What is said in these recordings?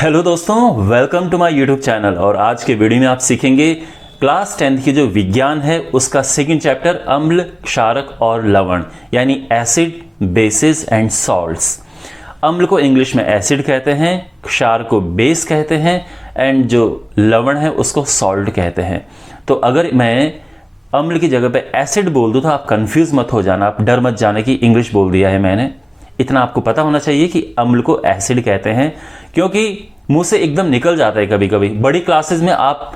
Hello दोस्तों, welcome to my YouTube channel. और आज के वीडियो में आप सीखेंगे क्लास 10th की जो विज्ञान है उसका सेकंड चैप्टर अम्ल, क्षारक और लवण, यानी एसिड, बेसिस एंड सॉल्ट्स। अम्ल को इंग्लिश में एसिड कहते हैं, क्षार को बेस कहते हैं एंड जो लवण है उसको सॉल्ट कहते हैं। तो अगर मैं अम्ल की जगह पे एसिड बोल दूं तो आप कंफ्यूज मत हो जाना, आप डर मत जाना कि इंग्लिश बोल दिया है मैंने। इतना आपको पता होना चाहिए कि अम्ल को एसिड कहते हैं, क्योंकि मुंह से एकदम निकल जाता है कभी कभी। बड़ी क्लासेस में आप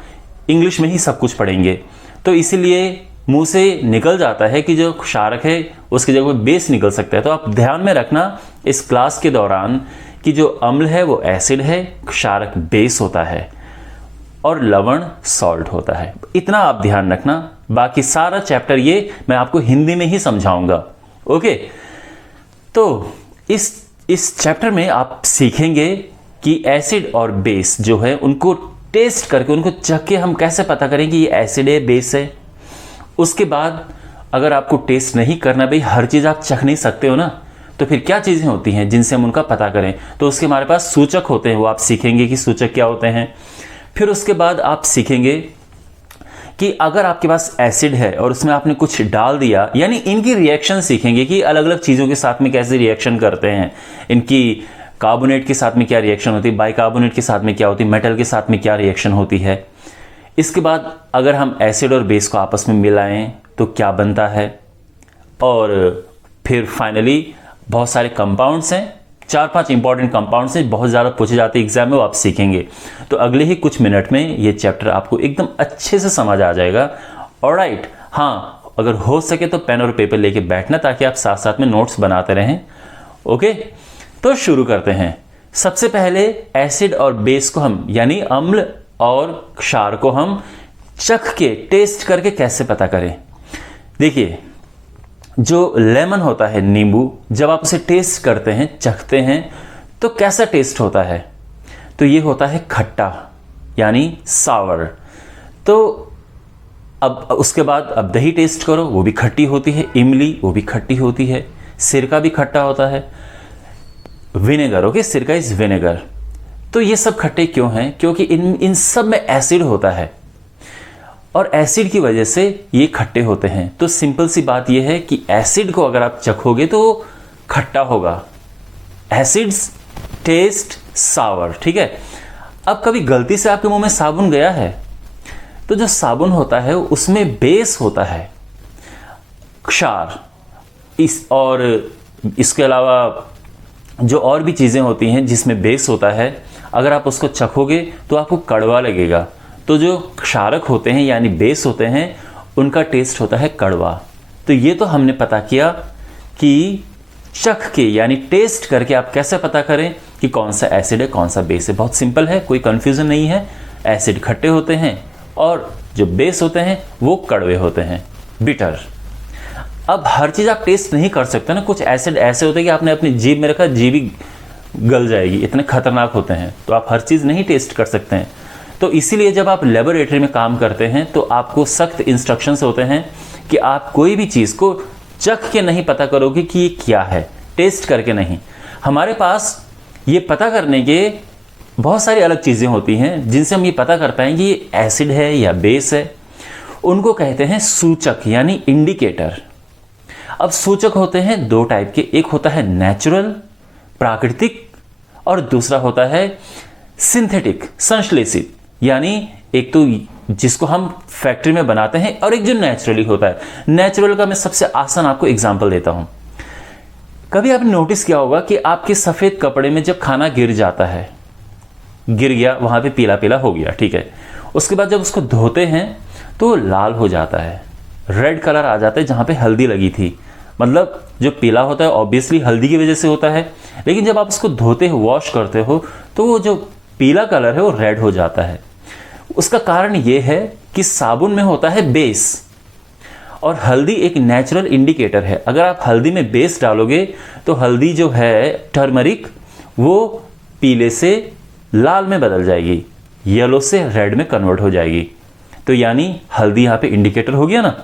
इंग्लिश में ही सब कुछ पढ़ेंगे, तो इसीलिए मुंह से निकल जाता है कि जो क्षारक है उसकी जगह बेस निकल सकता है। तो आप ध्यान में रखना इस क्लास के दौरान कि जो अम्ल है वो एसिड है, क्षारक बेस होता है और लवण सॉल्ट होता है। इतना आप ध्यान रखना। बाकी सारा चैप्टर ये मैं आपको हिंदी में ही समझाऊंगा। ओके, तो इस चैप्टर में आप सीखेंगे कि एसिड और बेस जो है उनको टेस्ट करके, उनको चख के हम कैसे पता करें कि ये एसिड है, बेस है। उसके बाद अगर आपको टेस्ट नहीं करना, भाई हर चीज़ आप चख नहीं सकते हो ना, तो फिर क्या चीज़ें होती हैं जिनसे हम उनका पता करें। तो उसके हमारे पास सूचक होते हैं, वो आप सीखेंगे कि सूचक क्या होते हैं। फिर उसके बाद आप सीखेंगे कि अगर आपके पास एसिड है और उसमें आपने कुछ डाल दिया, यानी इनकी रिएक्शन सीखेंगे कि अलग अलग चीज़ों के साथ में कैसे रिएक्शन करते हैं। इनकी कार्बोनेट के साथ में क्या रिएक्शन होती है, बाइकार्बोनेट के साथ में क्या होती है, मेटल के साथ में क्या रिएक्शन होती है। इसके बाद अगर हम एसिड और बेस को आपस में मिलाएं तो क्या बनता है। और फिर फाइनली बहुत सारे कंपाउंड्स हैं, 4-5 इंपॉर्टेंट कंपाउंड्स हैं, बहुत ज़्यादा पूछे जाते हैं एग्जाम में, वो आप सीखेंगे। तो अगले ही कुछ मिनट में ये चैप्टर आपको एकदम अच्छे से समझ आ जाएगा। ऑलराइट, हाँ, अगर हो सके तो पेन और पेपर लेके बैठना ताकि आप साथ साथ में नोट्स बनाते रहें। ओके, तो शुरू करते हैं। सबसे पहले एसिड और बेस को हम, यानी अम्ल और क्षार को हम चख के, टेस्ट करके कैसे पता करें। देखिए, जो लेमन होता है, नींबू, जब आप उसे टेस्ट करते हैं, चखते हैं, तो कैसा टेस्ट होता है, तो ये होता है खट्टा, यानी सावर। तो अब उसके बाद अब दही टेस्ट करो, वो भी खट्टी होती है। इमली, वो भी खट्टी होती है। सिरका भी खट्टा होता है। विनेगर, ओके, सिरका इज विनेगर। तो ये सब खट्टे क्यों हैं? क्योंकि इन सब में एसिड होता है और एसिड की वजह से ये खट्टे होते हैं। तो सिंपल सी बात ये है कि एसिड को अगर आप चखोगे तो खट्टा होगा। एसिड्स टेस्ट सावर, ठीक है। अब कभी गलती से आपके मुंह में साबुन गया है, तो जो साबुन होता है उसमें बेस होता है क्षार। और इसके अलावा जो और भी चीज़ें होती हैं जिसमें बेस होता है, अगर आप उसको चखोगे तो आपको कड़वा लगेगा। तो जो क्षारक होते हैं यानी बेस होते हैं, उनका टेस्ट होता है कड़वा। तो ये तो हमने पता किया कि चख के, यानी टेस्ट करके आप कैसे पता करें कि कौन सा एसिड है, कौन सा बेस है। बहुत सिंपल है, कोई कंफ्यूजन नहीं है। एसिड खट्टे होते हैं और जो बेस होते हैं वो कड़वे होते हैं, बिटर। अब हर चीज़ आप टेस्ट नहीं कर सकते ना। कुछ एसिड ऐसे होते हैं कि आपने अपनी जीभ में रखा, जीभ ही गल जाएगी, इतने खतरनाक होते हैं। तो आप हर चीज़ नहीं टेस्ट कर सकते हैं। तो इसीलिए जब आप लेबोरेटरी में काम करते हैं तो आपको सख्त इंस्ट्रक्शंस होते हैं कि आप कोई भी चीज़ को चख के नहीं पता करोगे कि ये क्या है, टेस्ट करके नहीं। हमारे पास ये पता करने के बहुत सारी अलग चीज़ें होती हैं जिनसे हम ये पता कर पाएंगे ये एसिड है या बेस है। उनको कहते हैं सूचक, यानी इंडिकेटर। अब सूचक होते हैं दो टाइप के, एक होता है नेचुरल, प्राकृतिक, और दूसरा होता है सिंथेटिक, संश्लेषित। यानी एक तो जिसको हम फैक्ट्री में बनाते हैं और एक जो नेचुरली होता है। नेचुरल का मैं सबसे आसान आपको एग्जांपल देता हूं। कभी आपने नोटिस किया होगा कि आपके सफ़ेद कपड़े में जब खाना गिर जाता है, गिर गया, वहां पे पीला पीला हो गया, ठीक है। उसके बाद जब उसको धोते हैं तो लाल हो जाता है, रेड कलर आ जाता है जहाँ पे हल्दी लगी थी। मतलब जो पीला होता है ऑब्वियसली हल्दी की वजह से होता है, लेकिन जब आप उसको धोते हो, वॉश करते हो, तो वो जो पीला कलर है वो रेड हो जाता है। उसका कारण ये है कि साबुन में होता है बेस और हल्दी एक नेचुरल इंडिकेटर है। अगर आप हल्दी में बेस डालोगे तो हल्दी जो है, टर्मरिक, वो पीले से लाल में बदल जाएगी, येलो से रेड में कन्वर्ट हो जाएगी। तो यानी हल्दी यहाँ पे इंडिकेटर हो गया ना।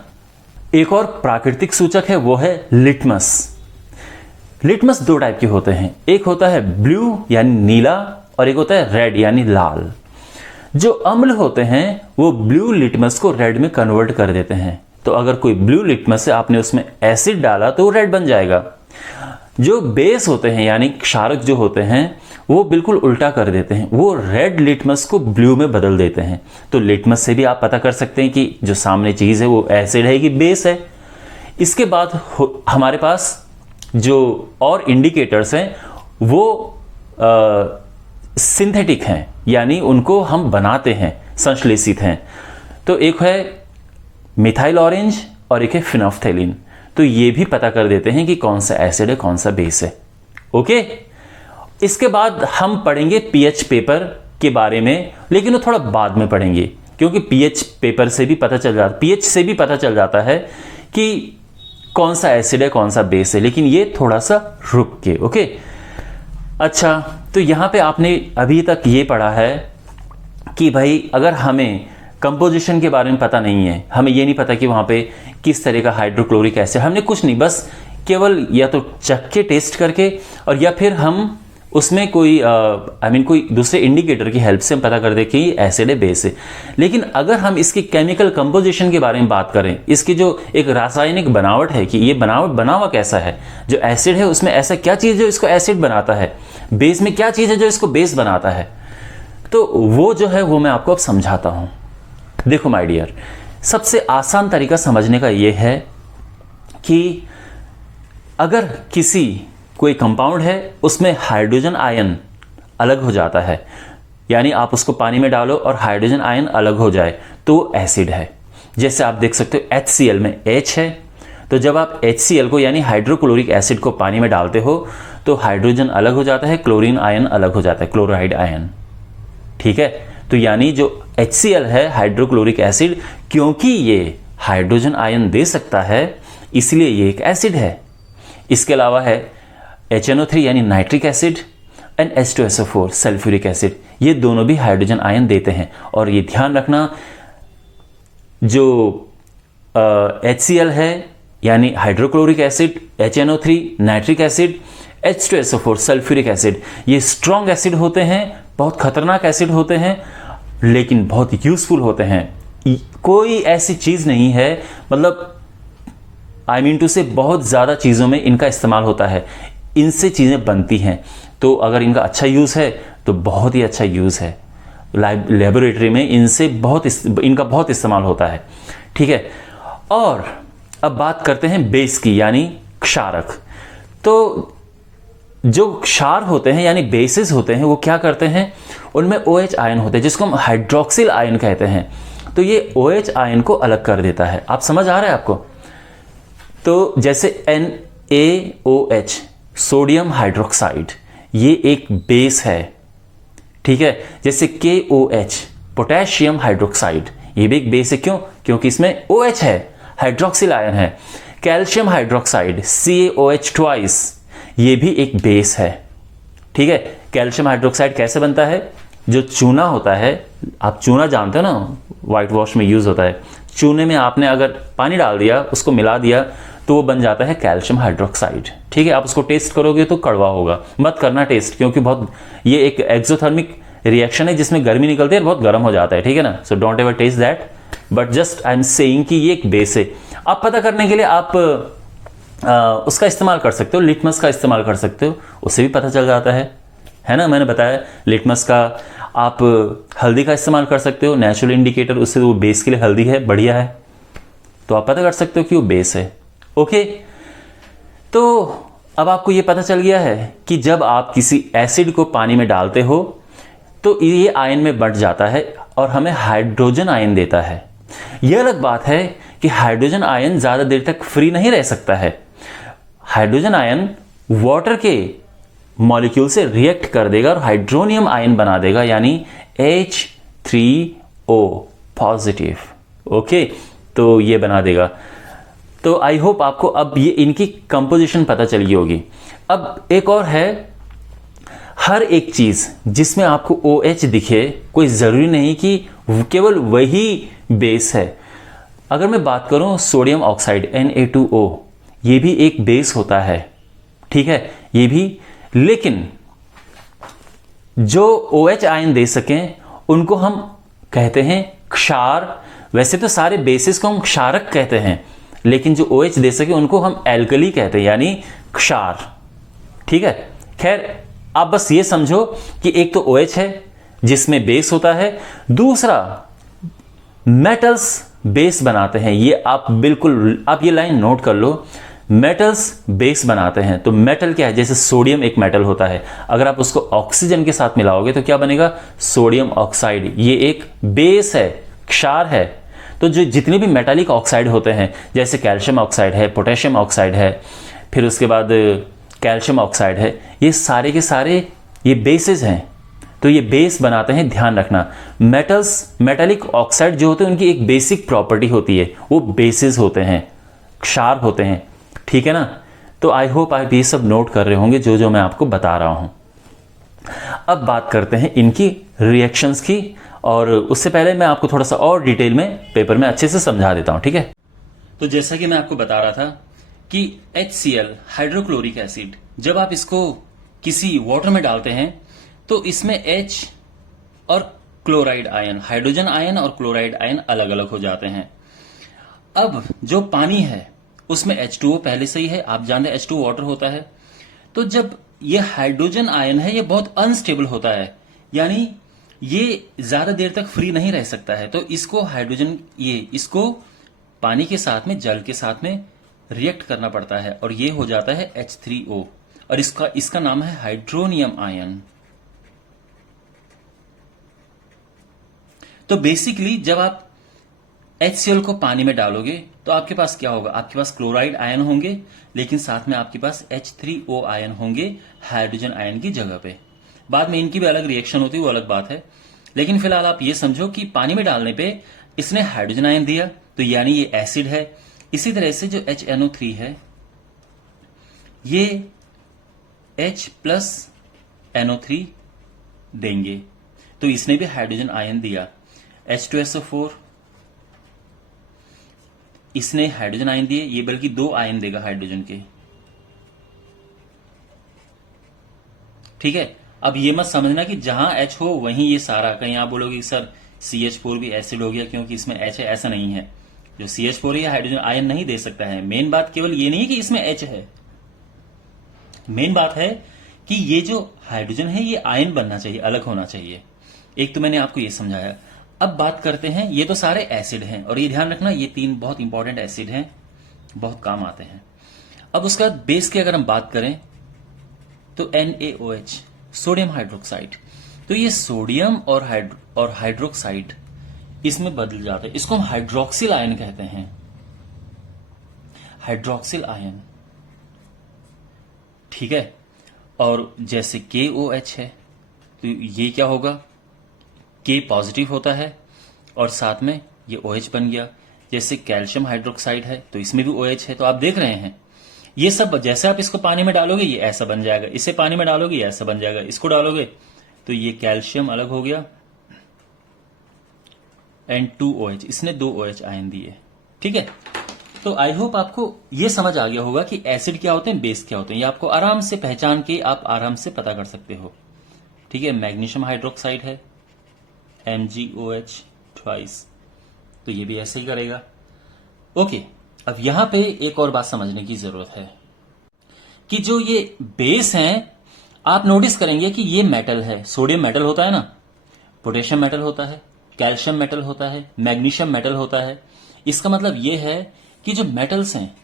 एक और प्राकृतिक सूचक है, वो है लिटमस। लिटमस दो टाइप के होते हैं, एक होता है ब्लू यानी नीला और एक होता है रेड यानी लाल। जो अम्ल होते हैं वो ब्लू लिटमस को रेड में कन्वर्ट कर देते हैं। तो अगर कोई ब्लू लिटमस है आपने उसमें एसिड डाला तो वो रेड बन जाएगा। जो बेस होते हैं यानी क्षारक जो होते हैं वो बिल्कुल उल्टा कर देते हैं, वो रेड लिटमस को ब्लू में बदल देते हैं। तो लिटमस से भी आप पता कर सकते हैं कि जो सामने चीज़ है वो एसिड है कि बेस है। इसके बाद हमारे पास जो और इंडिकेटर्स हैं वो सिंथेटिक हैं, यानी उनको हम बनाते हैं, संश्लेषित हैं। तो एक है मिथाइल ऑरेंज और एक है फिनोफ्थैलिन। तो ये भी पता कर देते हैं कि कौन सा एसिड है कौन सा बेस है। ओके, इसके बाद हम पढ़ेंगे पीएच पेपर के बारे में, लेकिन वो थोड़ा बाद में पढ़ेंगे क्योंकि पीएच पेपर से भी पता चल जाता, पीएच से भी पता चल जाता है कि कौन सा एसिड है कौन सा बेस है, लेकिन ये थोड़ा सा रुक के। ओके, अच्छा, तो यहाँ पे आपने अभी तक ये पढ़ा है कि भाई अगर हमें कंपोजिशन के बारे में पता नहीं है, हमें ये नहीं पता कि वहाँ पे किस तरह का हाइड्रोक्लोरिक एसिड, हमने कुछ नहीं, बस केवल या तो चख के टेस्ट करके और या फिर हम उसमें कोई कोई दूसरे इंडिकेटर की हेल्प से हम पता कर दे कि एसिड है बेस है। लेकिन अगर हम इसकी केमिकल कंपोजिशन के बारे में बात करें, इसकी जो एक रासायनिक बनावट है कि ये बनावट बना हुआ कैसा है, जो एसिड है उसमें ऐसा क्या चीज़ है जो इसको एसिड बनाता है, बेस में क्या चीज़ है जो इसको बेस बनाता है, तो वो जो है वो मैं आपको अब समझाता हूँ। देखो माय डियर, सबसे आसान तरीका समझने का ये है कि अगर कोई कंपाउंड है उसमें हाइड्रोजन आयन अलग हो जाता है, यानी आप उसको पानी में डालो और हाइड्रोजन आयन अलग हो जाए तो एसिड है। जैसे आप देख सकते हो HCl में H है, तो जब आप HCl को यानी हाइड्रोक्लोरिक एसिड को पानी में डालते हो तो हाइड्रोजन अलग हो जाता है, क्लोरीन आयन अलग हो जाता है, क्लोराइड आयन। ठीक है, तो यानी जो HCl है हाइड्रोक्लोरिक एसिड, क्योंकि ये हाइड्रोजन आयन दे सकता है इसलिए ये एक एसिड है। इसके अलावा है HNO3 यानी nitric acid and H2SO4 sulphuric acid, ये दोनों भी हाइड्रोजन आयन देते हैं। और ये ध्यान रखना, जो HCl है यानी hydrochloric acid, HNO3 nitric acid, H2SO4 sulphuric acid, ये स्ट्रॉन्ग एसिड होते हैं, बहुत खतरनाक एसिड होते हैं, लेकिन बहुत यूजफुल होते हैं। कोई ऐसी चीज़ नहीं है, मतलब टू से बहुत ज़्यादा चीज़ों में इनका इस्तेमाल होता है, इनसे चीज़ें बनती हैं। तो अगर इनका अच्छा यूज़ है तो बहुत ही अच्छा यूज़ है, लेबोरेटरी में इनका बहुत इस्तेमाल होता है। ठीक है, और अब बात करते हैं बेस की यानी क्षारक। तो जो क्षार होते हैं यानी बेसिस होते हैं वो क्या करते हैं, उनमें OH आयन होते हैं जिसको हम हाइड्रोक्सिल आयन कहते हैं। तो ये OH आयन को अलग कर देता है। आप समझ आ रहा है आपको? तो जैसे NaOH सोडियम हाइड्रोक्साइड, ये एक बेस है। ठीक है, जैसे KOH पोटेशियम हाइड्रोक्साइड, ये भी एक बेस है। क्यों? क्योंकि इसमें OH है, हाइड्रोक्सिल आयन है। कैल्शियम हाइड्रोक्साइड CaOH ट्वाइस, ये भी एक बेस है। ठीक है, कैल्शियम हाइड्रोक्साइड कैसे बनता है? जो चूना होता है, आप चूना जानते हो ना, वाइट वॉश में यूज होता है। चूने में आपने अगर पानी डाल दिया, उसको मिला दिया, तो वो बन जाता है कैल्शियम हाइड्रोक्साइड। ठीक है, आप उसको टेस्ट करोगे तो कड़वा होगा, मत करना टेस्ट, क्योंकि बहुत ये एक एक्सोथर्मिक रिएक्शन है जिसमें गर्मी निकलती है, बहुत गर्म हो जाता है। ठीक है ना, so don't ever test that, but just I am saying कि ये एक बेस है। आप पता करने के लिए आप उसका इस्तेमाल कर सकते हो, लिटमस का इस्तेमाल कर सकते हो, उससे भी पता चल जाता है ना। मैंने बताया लिटमस का, आप हल्दी का इस्तेमाल कर सकते हो, नेचुरल इंडिकेटर, उससे वो बेस के लिए हल्दी है, बढ़िया है, तो आप पता कर सकते हो कि वो बेस है। ओके, तो अब आपको ये पता चल गया है कि जब आप किसी एसिड को पानी में डालते हो तो ये आयन में बंट जाता है और हमें हाइड्रोजन आयन देता है। यह अलग बात है कि हाइड्रोजन आयन ज़्यादा देर तक फ्री नहीं रह सकता है। हाइड्रोजन आयन वाटर के मॉलिक्यूल से रिएक्ट कर देगा और हाइड्रोनियम आयन बना देगा, यानी H3O पॉजिटिव। ओके, तो ये बना देगा। तो आई होप आपको अब ये इनकी कंपोजिशन पता चली होगी। अब एक और है, हर एक चीज़ जिसमें आपको OH दिखे, कोई ज़रूरी नहीं कि केवल वही बेस है। अगर मैं बात करूं सोडियम ऑक्साइड Na2O, ये भी एक बेस होता है। ठीक है, ये भी, लेकिन जो OH आयन दे सकें उनको हम कहते हैं क्षार। वैसे तो सारे बेसिस को हम क्षारक कहते हैं, लेकिन जो OH दे सके उनको हम एल्कली कहते हैं, यानी क्षार। ठीक है, खैर आप बस ये समझो कि एक तो OH है जिसमें बेस होता है, दूसरा मेटल्स बेस बनाते हैं। ये आप ये लाइन नोट कर लो, मेटल्स बेस बनाते हैं। तो मेटल क्या है? जैसे सोडियम एक मेटल होता है, अगर आप उसको ऑक्सीजन के साथ मिलाओगे तो क्या बनेगा? Sodium oxide. ये एक बेस है, क्षार है। तो जो जितने भी मेटालिक ऑक्साइड होते हैं, जैसे कैल्शियम ऑक्साइड है, पोटेशियम ऑक्साइड है, फिर उसके बाद कैल्शियम ऑक्साइड है, ये सारे के सारे ये बेसिस हैं। तो ये बेस बनाते हैं, ध्यान रखना। मेटालिक ऑक्साइड जो होते हैं उनकी एक बेसिक प्रॉपर्टी होती है, वो बेसिस होते हैं, क्षार होते हैं। ठीक है ना? तो आई होप आप ये सब नोट कर रहे होंगे जो जो मैं आपको बता रहा हूं। अब बात करते हैं इनकी रिएक्शंस की, और उससे पहले मैं आपको थोड़ा सा और डिटेल में पेपर में अच्छे से समझा देता हूं। ठीक है? तो जैसा कि मैं आपको बता रहा था कि HCl हाइड्रोक्लोरिक एसिड, जब आप इसको किसी वाटर में डालते हैं तो इसमें H और क्लोराइड आयन, हाइड्रोजन आयन और क्लोराइड आयन अलग अलग हो जाते हैं। अब जो पानी है उसमें H2O पहले से ही है, आप जानते हैं H2 वाटर होता है। तो जब ये हाइड्रोजन आयन है ये बहुत अनस्टेबल होता है, यानी ये ज्यादा देर तक फ्री नहीं रह सकता है। तो इसको इसको पानी के साथ में, जल के साथ में रिएक्ट करना पड़ता है, और ये हो जाता है H3O, और इसका नाम है हाइड्रोनियम आयन। तो बेसिकली जब आप HCl को पानी में डालोगे तो आपके पास क्या होगा? आपके पास क्लोराइड आयन होंगे, लेकिन साथ में आपके पास H3O आयन होंगे हाइड्रोजन आयन की जगह पे। बाद में इनकी भी अलग रिएक्शन होती है, वो अलग बात है। लेकिन फिलहाल आप ये समझो कि पानी में डालने पे इसने हाइड्रोजन आयन दिया, तो यानी ये एसिड है। इसी तरह से जो HNO3 है ये H+NO3 देंगे, तो इसने भी हाइड्रोजन आयन दिया। H2SO4 इसने हाइड्रोजन आयन दिए, ये बल्कि 2 आयन देगा हाइड्रोजन के। ठीक है? अब ये मत समझना कि जहां H हो वहीं ये सारा, कहीं आप बोलोगे सर CH4 भी एसिड हो गया क्योंकि इसमें H है, ऐसा नहीं है। जो CH4 है हाइड्रोजन आयन नहीं दे सकता है। मेन बात केवल ये नहीं कि इसमें H है, मेन बात है कि ये जो हाइड्रोजन है ये आयन बनना चाहिए, अलग होना चाहिए। एक तो मैंने आपको ये समझाया। अब बात करते हैं, ये तो सारे एसिड हैं, और ये ध्यान रखना ये 3 बहुत इंपॉर्टेंट एसिड हैं, बहुत काम आते हैं। अब उसका बेस की अगर हम बात करें तो NaOH, सोडियम हाइड्रोक्साइड। तो ये सोडियम और हाइड्रोक्साइड इसमें बदल जाते हैं, इसको हम हाइड्रोक्सिल आयन कहते हैं, हाइड्रोक्सिल आयन। ठीक है? और जैसे KOH है तो ये क्या होगा? K पॉजिटिव होता है और साथ में ये OH बन गया। जैसे कैल्शियम हाइड्रोक्साइड है तो इसमें भी OH है। तो आप देख रहे हैं ये सब, जैसे आप इसको पानी में डालोगे ये ऐसा बन जाएगा, इसे पानी में डालोगे ये ऐसा बन जाएगा, इसको डालोगे तो ये कैल्शियम अलग हो गया, N2OH, इसने 2 OH आयन दिए। ठीक है? तो आई होप आपको ये समझ आ गया होगा कि एसिड क्या होते हैं, बेस क्या होते हैं। ये आपको आराम से पहचान के आप आराम से पता कर सकते हो। ठीक है? मैग्नीशियम हाइड्रोक्साइड है MgOH ट्वाइस, तो ये भी ऐसे ही करेगा। ओके, अब यहां पे एक और बात समझने की जरूरत है कि जो ये बेस हैं, आप नोटिस करेंगे कि ये मेटल है। सोडियम मेटल होता है ना, पोटेशियम मेटल होता है, कैल्शियम मेटल होता है, मैग्नीशियम मेटल होता है। इसका मतलब ये है कि जो मेटल्स हैं,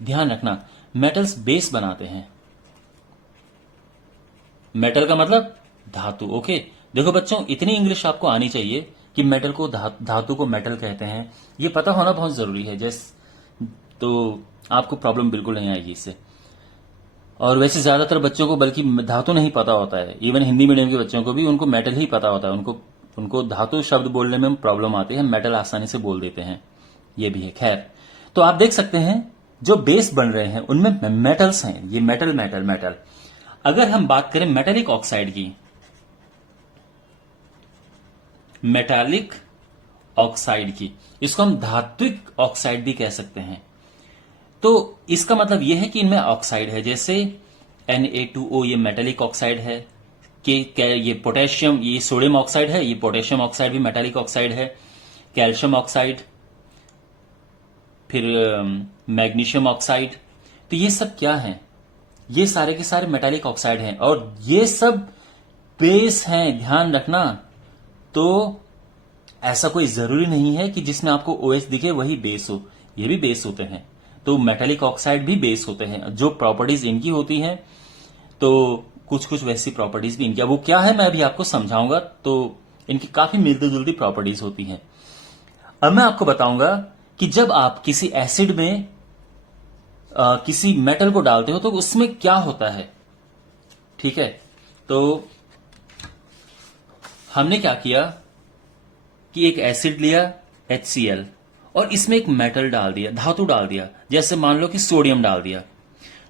ध्यान रखना, मेटल्स बेस बनाते हैं। मेटल का मतलब धातु। ओके, देखो बच्चों, इतनी इंग्लिश आपको आनी चाहिए कि मेटल को धातु को मेटल कहते हैं, ये पता होना बहुत जरूरी है। तो आपको प्रॉब्लम बिल्कुल नहीं आएगी इससे। और वैसे ज्यादातर बच्चों को बल्कि धातु नहीं पता होता है, इवन हिंदी मीडियम के बच्चों को भी उनको मेटल ही पता होता है। उनको धातु शब्द बोलने में प्रॉब्लम आती है, मेटल आसानी से बोल देते हैं, ये भी है। खैर, तो आप देख सकते हैं जो बेस बन रहे हैं उनमें मेटल्स हैं, ये मेटल मेटल मेटल। अगर हम बात करें मेटालिक ऑक्साइड की, मेटालिक ऑक्साइड की, इसको हम धात्विक ऑक्साइड भी कह सकते हैं। तो इसका मतलब यह है कि इनमें ऑक्साइड है, जैसे Na2O ये मेटालिक ऑक्साइड है, ये पोटेशियम, ये सोडियम ऑक्साइड है, ये पोटेशियम ऑक्साइड भी मेटालिक ऑक्साइड है, कैल्शियम ऑक्साइड, फिर मैग्नीशियम ऑक्साइड। तो ये सब क्या है? ये सारे के सारे मेटालिक ऑक्साइड हैं और ये सब बेस हैं, ध्यान रखना। तो ऐसा कोई जरूरी नहीं है कि जिसमें आपको OH दिखे वही बेस हो, ये भी बेस होते हैं। तो मेटालिक ऑक्साइड भी बेस होते हैं। जो प्रॉपर्टीज इनकी होती हैं, तो कुछ कुछ वैसी प्रॉपर्टीज भी इनकी, वो क्या है मैं अभी आपको समझाऊंगा। तो इनकी काफी मिलती जुलती प्रॉपर्टीज होती हैं। अब मैं आपको बताऊंगा कि जब आप किसी एसिड में किसी मेटल को डालते हो तो उसमें क्या होता है। ठीक है, तो हमने क्या किया कि एक एसिड लिया HCl और इसमें एक मेटल डाल दिया, धातु डाल दिया, जैसे मान लो कि सोडियम डाल दिया।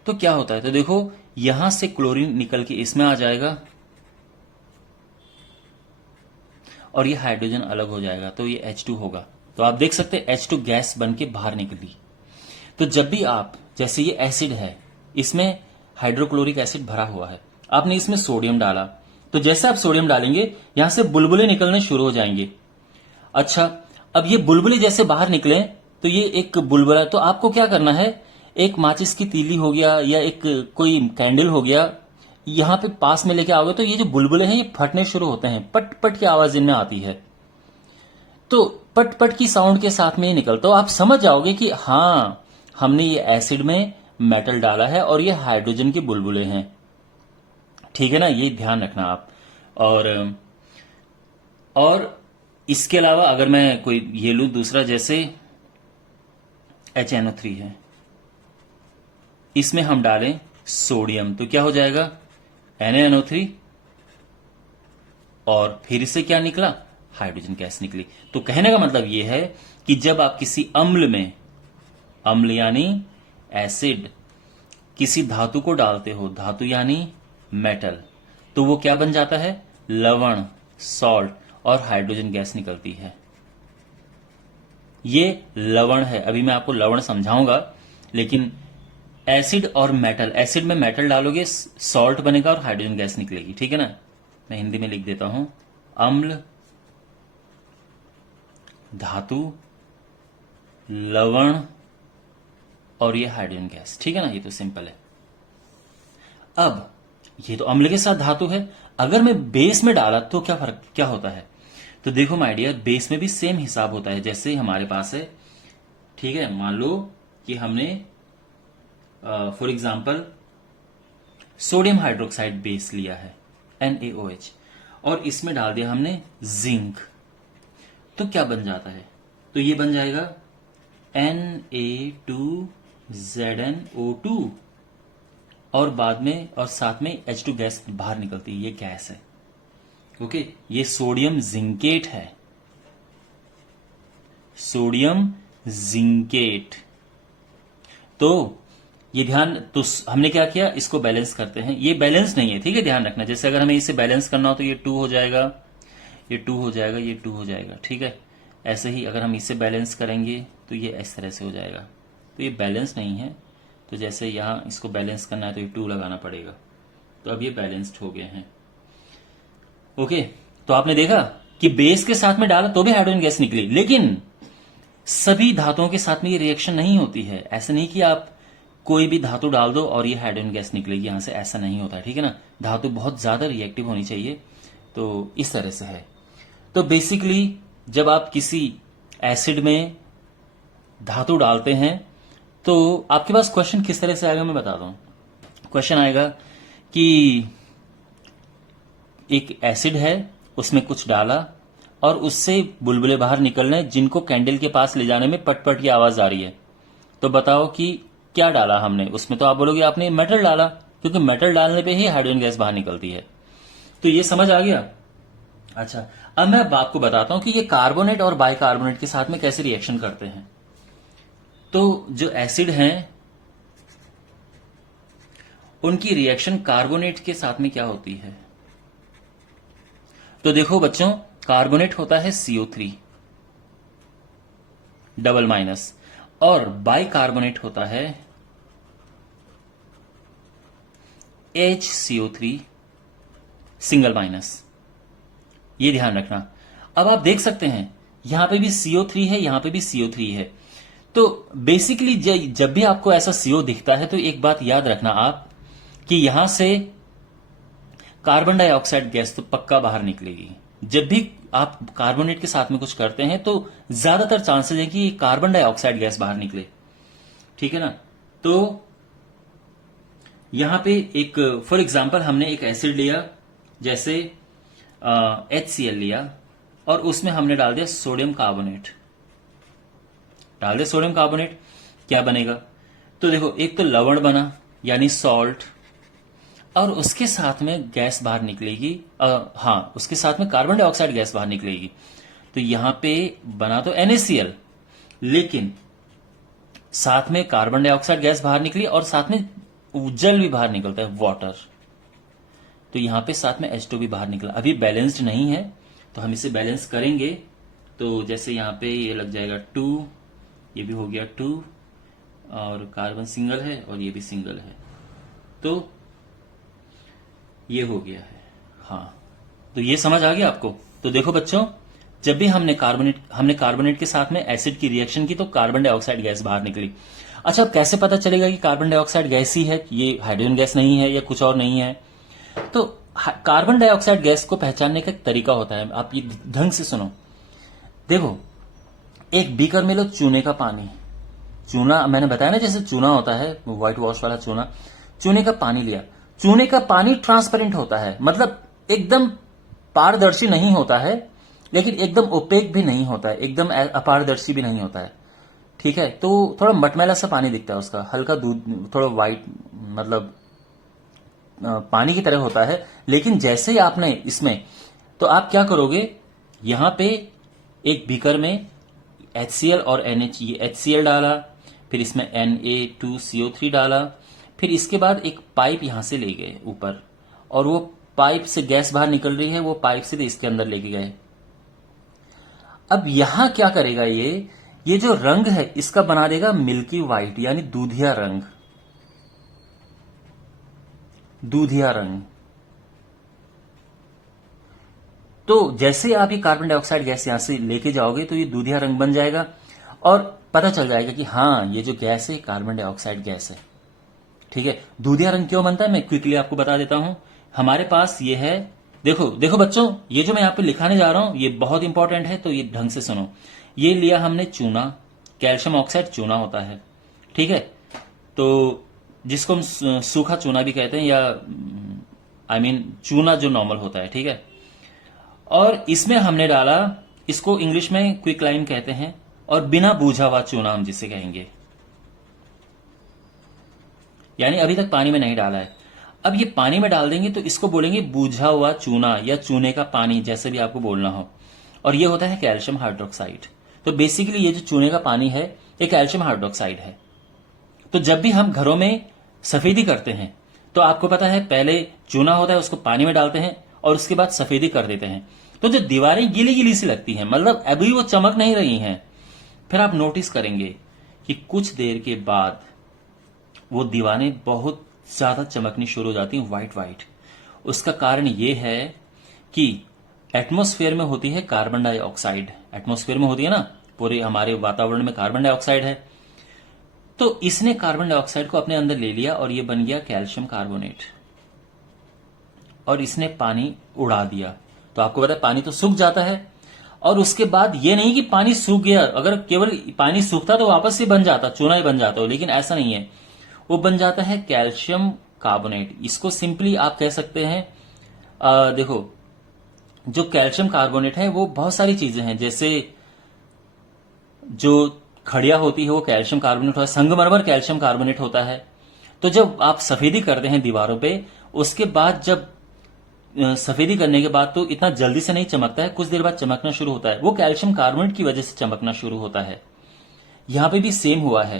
तो क्या होता है? तो देखो यहां से क्लोरीन निकल के इसमें आ जाएगा और ये हाइड्रोजन अलग हो जाएगा, तो ये H2 होगा। तो आप देख सकते हैं H2 गैस बन के बाहर निकली। तो जब भी आप, जैसे ये एसिड है, इसमें हाइड्रोक्लोरिक एसिड भरा हुआ है, आपने इसमें सोडियम डाला, तो जैसे आप सोडियम डालेंगे यहां से बुलबुले निकलने शुरू हो जाएंगे। अच्छा, अब ये बुलबुले जैसे बाहर निकले तो ये एक बुलबुला, तो आपको क्या करना है, एक माचिस की तीली हो गया या एक कोई कैंडल हो गया, यहां पे पास में लेके आओगे तो ये जो बुलबुले हैं ये फटने शुरू होते हैं, पट पट की आवाज इनमें आती है। तो पट पट की साउंड के साथ में ही निकलता, तो आप समझ जाओगे कि हाँ, हमने ये एसिड में मेटल डाला है और ये हाइड्रोजन के बुलबुले हैं। ठीक है ना, ये ध्यान रखना आप। और इसके अलावा अगर मैं कोई ये लूं दूसरा, जैसे HNO3 है, इसमें हम डालें सोडियम, तो क्या हो जाएगा? NaNO3 और फिर से क्या निकला? हाइड्रोजन गैस निकली। तो कहने का मतलब यह है कि जब आप किसी अम्ल में, अम्ल यानी एसिड, किसी धातु को डालते हो, धातु यानी मेटल, तो वो क्या बन जाता है? लवण, सॉल्ट, और हाइड्रोजन गैस निकलती है। ये लवण है। अभी मैं आपको लवण समझाऊंगा, लेकिन एसिड और मेटल, एसिड में मेटल डालोगे सॉल्ट बनेगा और हाइड्रोजन गैस निकलेगी। ठीक है ना, मैं हिंदी में लिख देता हूं, अम्ल, धातु, लवण और ये हाइड्रोजन गैस। ठीक है ना, ये तो सिंपल है। अब ये तो अम्ल के साथ धातु है, अगर मैं बेस में डाला तो क्या फर्क, क्या होता है? तो देखो माय डियर, बेस में भी सेम हिसाब होता है जैसे हमारे पास है। ठीक है, मान लो कि हमने for example sodium hydroxide base लिया है NaOH और इसमें डाल दिया हमने जिंक, तो क्या बन जाता है? तो ये बन जाएगा Na2ZnO2 और बाद में और साथ में H2 गैस बाहर निकलती है, ये गैस है। ओके, ये सोडियम जिंकेट है, सोडियम जिंकेट। तो ये ध्यान, तो हमने क्या किया, इसको बैलेंस करते हैं। ये बैलेंस नहीं है, ठीक है, ध्यान रखना। जैसे अगर हमें इसे बैलेंस करना हो तो ये 2 हो जाएगा, ये 2 हो जाएगा, ये 2 हो जाएगा। ठीक है, ऐसे ही अगर हम इसे बैलेंस करेंगे तो ये इस तरह से हो जाएगा। तो ये बैलेंस नहीं है, तो जैसे यहाँ इसको बैलेंस करना है तो ये 2 लगाना पड़ेगा। तो अब ये बैलेंस्ड हो गए हैं। ओके, तो आपने देखा कि बेस के साथ में डाला तो भी हाइड्रोजन गैस निकली, लेकिन सभी धातुओं के साथ में ये रिएक्शन नहीं होती है। ऐसे नहीं कि आप कोई भी धातु डाल दो और ये हाइड्रोजन गैस निकलेगी यहां से, ऐसा नहीं होता है। ठीक है ना, धातु बहुत ज्यादा रिएक्टिव होनी चाहिए। तो इस तरह से है। तो बेसिकली जब आप किसी एसिड में धातु डालते हैं तो आपके पास क्वेश्चन किस तरह से आएगा मैं बताता हूं। क्वेश्चन आएगा कि एक एसिड है, उसमें कुछ डाला और उससे बुलबुले बाहर निकल रहे हैं जिनको कैंडल के पास ले जाने में पट-पट की आवाज आ रही है। तो बताओ कि क्या डाला हमने उसमें? तो आप बोलोगे आपने मेटल डाला, क्योंकि मेटल डालने पे ही हाइड्रोजन गैस बाहर निकलती है। तो ये समझ आ गया। अच्छा, अब मैं आपको बताता हूं कि ये कार्बोनेट और बाइकार्बोनेट के साथ में कैसे रिएक्शन करते हैं। तो जो एसिड हैं उनकी रिएक्शन कार्बोनेट के साथ में क्या होती है? तो देखो बच्चों, कार्बोनेट होता है CO3 डबल माइनस और बाइकार्बोनेट होता है HCO3 सिंगल माइनस, ये ध्यान रखना। अब आप देख सकते हैं यहां पे भी CO3 है, यहां पे भी CO3 है। तो बेसिकली जब भी आपको ऐसा CO दिखता है तो एक बात याद रखना आप कि यहां से कार्बन डाइऑक्साइड गैस तो पक्का बाहर निकलेगी। जब भी आप कार्बोनेट के साथ में कुछ करते हैं तो ज्यादातर चांसेस है कि कार्बन डाइऑक्साइड गैस बाहर निकले, ठीक है ना। तो यहां पे एक फॉर एग्जांपल हमने एक एसिड लिया, जैसे HCl लिया, और उसमें हमने डाल दिया सोडियम कार्बोनेट। डाल दिया सोडियम कार्बोनेट, क्या बनेगा? तो देखो, एक तो लवण बना यानी सॉल्ट, और उसके साथ में गैस बाहर निकलेगी, हाँ, उसके साथ में कार्बन डाइऑक्साइड गैस बाहर निकलेगी। तो यहां पे बना तो NaCl, लेकिन साथ में कार्बन डाइऑक्साइड गैस बाहर निकली और साथ में जल भी बाहर निकलता है, वाटर। तो यहां पे साथ में H2 भी बाहर निकला। अभी बैलेंस्ड नहीं है तो हम इसे बैलेंस करेंगे। तो जैसे यहां पे ये लग जाएगा 2, ये भी हो गया 2, और कार्बन सिंगल है और ये भी सिंगल है, तो ये हो गया है। हाँ, तो ये समझ आ गया आपको। तो देखो बच्चों, जब भी हमने कार्बोनेट के साथ में एसिड की रिएक्शन की तो कार्बन डाइऑक्साइड गैस बाहर निकली। अच्छा, अब कैसे पता चलेगा कि कार्बन डाइऑक्साइड गैस ही है, ये हाइड्रोजन गैस नहीं है या कुछ और नहीं है? तो कार्बन डाइऑक्साइड गैस को पहचानने का एक तरीका होता है, आप ये ढंग से सुनो। देखो, एक बीकर में लो चूने का पानी, चूना मैंने बताया ना, जैसे चूना होता है व्हाइट वॉश वाला चूना, चूने का पानी लिया। चूने का पानी ट्रांसपेरेंट होता है, मतलब एकदम पारदर्शी नहीं होता है, लेकिन एकदम ओपेक भी नहीं होता है, एकदम अपारदर्शी भी नहीं होता है, ठीक है। तो थोड़ा मटमैला सा पानी दिखता है उसका, हल्का दूध, थोड़ा व्हाइट, मतलब पानी की तरह होता है। लेकिन जैसे ही आपने इसमें, तो आप क्या करोगे, यहां पे एक बीकर में HCl और NH, ये HCl डाला, फिर इसमें Na2CO3 डाला, फिर इसके बाद एक पाइप यहां से ले गए ऊपर, और वो पाइप से गैस बाहर निकल रही है, वो पाइप से इसके अंदर लेके गए। अब यहां क्या करेगा, ये जो रंग है इसका बना देगा मिल्की व्हाइट, यानी दूधिया रंग, दूधिया रंग। तो जैसे आप ये कार्बन डाइऑक्साइड गैस यहां से लेके जाओगे तो ये दूधिया रंग बन जाएगा, और पता चल जाएगा कि हाँ, ये जो गैस है कार्बन डाइऑक्साइड गैस है, ठीक है। दूधिया रंग क्यों बनता है मैं क्विकली आपको बता देता हूं। हमारे पास ये है, देखो देखो बच्चों, ये जो मैं यहाँ पे लिखाने जा रहा हूं ये बहुत इंपॉर्टेंट है, तो ये ढंग से सुनो। ये लिया हमने चूना, कैल्शियम ऑक्साइड चूना होता है, ठीक है। तो जिसको हम सूखा चूना भी कहते हैं, या आई मीन चूना जो नॉर्मल होता है, ठीक है। और इसमें हमने डाला, इसको इंग्लिश में क्विकलाइम कहते हैं, और बिना बूझा हुआ चूना हम जिसे कहेंगे, यानी अभी तक पानी में नहीं डाला है। अब ये पानी में डाल देंगे तो इसको बोलेंगे बूझा हुआ चूना या चूने का पानी, जैसे भी आपको बोलना हो। और ये होता है कैल्शियम हाइड्रोक्साइड। तो बेसिकली ये जो चूने का पानी है ये कैल्शियम हाइड्रोक्साइड है। तो जब भी हम घरों में सफेदी करते हैं तो आपको पता है पहले चूना होता है, उसको पानी में डालते हैं और उसके बाद सफेदी कर देते हैं। तो जो दीवारें गीली गीली सी लगती हैं, मतलब अभी वो चमक नहीं रही हैं, फिर आप नोटिस करेंगे कि कुछ देर के बाद वो दीवारें बहुत ज्यादा चमकनी शुरू हो जाती हैं, व्हाइट व्हाइट। उसका कारण ये है कि एटमॉस्फेयर में होती है कार्बन डाइऑक्साइड, एटमॉस्फेयर में होती है ना, पूरे हमारे वातावरण में कार्बन डाइऑक्साइड है। तो इसने कार्बन डाइऑक्साइड को अपने अंदर ले लिया और ये बन गया कैल्शियम कार्बोनेट, और इसने पानी उड़ा दिया। तो आपको पता है पानी तो सूख जाता है, और उसके बाद ये नहीं कि पानी सूख गया, अगर केवल पानी सूखता तो वापस से बन जाता, चूना ही बन जाता हो, लेकिन ऐसा नहीं है, वो बन जाता है कैल्शियम कार्बोनेट। इसको सिंपली आप कह सकते हैं, देखो जो कैल्शियम कार्बोनेट है वो बहुत सारी चीजें हैं, जैसे जो खड़िया होती है वो कैल्शियम कार्बोनेट होता है, संगमरमर कैल्शियम कार्बोनेट होता है। तो जब आप सफेदी करते हैं दीवारों पे, उसके बाद जब सफेदी करने के बाद तो इतना जल्दी से नहीं चमकता है, कुछ देर बाद चमकना शुरू होता है, वो कैल्शियम कार्बोनेट की वजह से चमकना शुरू होता है। यहां पे भी सेम हुआ है,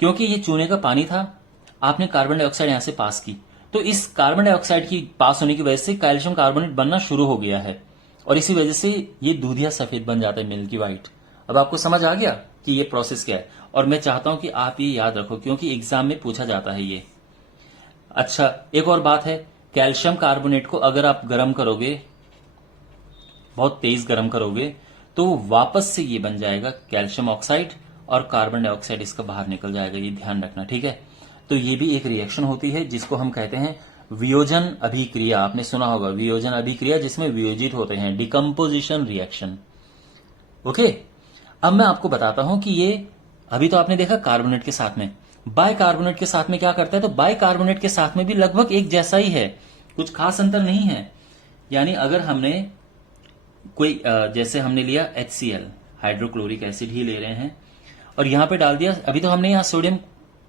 क्योंकि ये चूने का पानी था, आपने कार्बन डाइऑक्साइड यहां से पास की, तो इस कार्बन डाइऑक्साइड की पास होने की वजह से कैल्शियम कार्बोनेट बनना शुरू हो गया है, और इसी वजह से ये दूधिया सफेद बन जाता है, मिल्की व्हाइट। अब आपको समझ आ गया कि ये प्रोसेस क्या है, और मैं चाहता हूं कि आप ये याद रखो, क्योंकि एग्जाम में पूछा जाता है ये। अच्छा, एक और बात है, कैल्शियम कार्बोनेट को अगर आप गर्म करोगे, बहुत तेज गर्म करोगे, तो वापस से ये बन जाएगा कैल्शियम ऑक्साइड और कार्बन डाइऑक्साइड इसका बाहर निकल जाएगा। ये ध्यान रखना, ठीक है। तो ये भी एक रिएक्शन होती है जिसको हम कहते हैं वियोजन अभिक्रिया। आपने सुना होगा वियोजन अभिक्रिया, जिसमें वियोजित होते हैं, डिकम्पोजिशन रिएक्शन। ओके, अब मैं आपको बताता हूं कि ये अभी तो आपने देखा कार्बोनेट के साथ में, बाइकार्बोनेट के साथ में क्या करता है। तो बाइकार्बोनेट के साथ में भी लगभग एक जैसा ही है, कुछ खास अंतर नहीं है। यानी अगर हमने कोई जैसे हमने लिया HCl, हाइड्रोक्लोरिक एसिड ही ले रहे हैं, और यहां पे डाल दिया, अभी तो हमने यहां सोडियम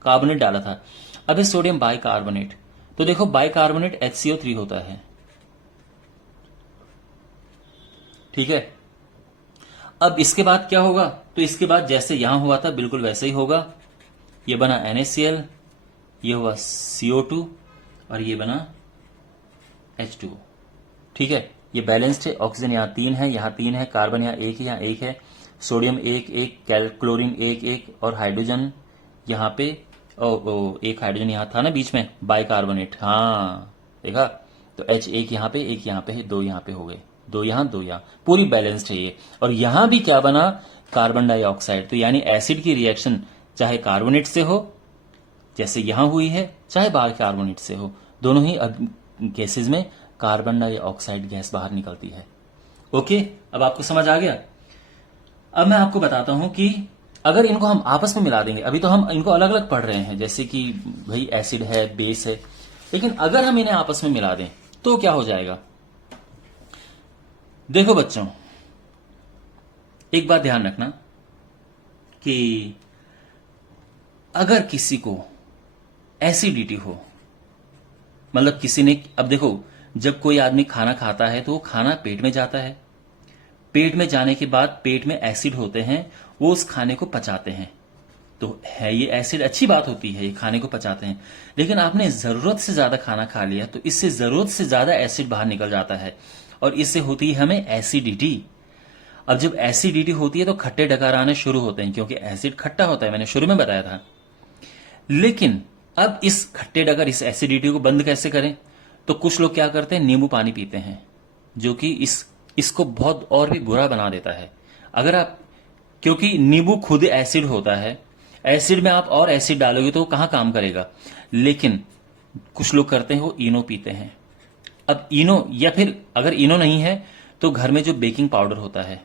कार्बोनेट डाला था, अब इस सोडियम बाइकार्बोनेट, तो देखो बाइकार्बोनेट HCO3 होता है, ठीक है। अब इसके बाद क्या होगा, तो इसके बाद जैसे यहां हुआ था बिल्कुल वैसे ही होगा। ये बना NaCl, ये हुआ CO2 और ये बना H2O, ठीक है। ये बैलेंस्ड है, ऑक्सीजन यहां 3 है, यहां 3 है, कार्बन यहां 1 है, यहां 1 है, सोडियम 1 1, क्लोरीन 1 1 और हाइड्रोजन यहां पे एक हाइड्रोजन यहां था ना बीच में, बाइकार्बोनेट, हाँ देखा। तो H एक यहां पे, एक यहां पे है, 2 यहां पे हो गए, 2 यहां 2 यहां, पूरी बैलेंस्ड है ये। और यहां भी क्या बना, कार्बन डाइऑक्साइड। तो यानी एसिड की रिएक्शन चाहे कार्बोनेट से हो जैसे यहां हुई है, चाहे बाइकार्बोनेट से हो, दोनों ही केसेस में कार्बन डाइऑक्साइड गैस बाहर निकलती है। ओके, अब आपको समझ आ गया। अब मैं आपको बताता हूं कि अगर इनको हम आपस में मिला देंगे, अभी तो हम इनको अलग अलग पढ़ रहे हैं, जैसे कि भाई एसिड है, बेस है, लेकिन अगर हम इन्हें आपस में मिला दें तो क्या हो जाएगा। देखो बच्चों, एक बात ध्यान रखना कि अगर किसी को एसिडिटी हो, मतलब किसी ने, अब देखो जब कोई आदमी खाना खाता है तो वो खाना पेट में जाता है, पेट में जाने के बाद पेट में एसिड होते हैं, वो उस खाने को पचाते हैं। तो है ये एसिड, अच्छी बात होती है, ये खाने को पचाते हैं। लेकिन आपने जरूरत से ज्यादा खाना खा लिया तो इससे जरूरत से ज्यादा एसिड बाहर निकल जाता है और इससे होती है हमें एसिडिटी। अब जब एसिडिटी होती है तो खट्टे डकार आने शुरू होते हैं, क्योंकि एसिड खट्टा होता है, मैंने शुरू में बताया था। लेकिन अब इस खट्टे डकार, इस एसिडिटी को बंद कैसे करें, तो कुछ लोग क्या करते हैं, नींबू पानी पीते हैं, जो कि इसको बहुत और भी बुरा बना देता है। अगर आप, क्योंकि नींबू खुद एसिड होता है, एसिड में आप और एसिड डालोगे तो वो कहां काम करेगा। लेकिन कुछ लोग करते हैं वो इनो पीते हैं। अब इनो, या फिर अगर इनो नहीं है तो घर में जो बेकिंग पाउडर होता है,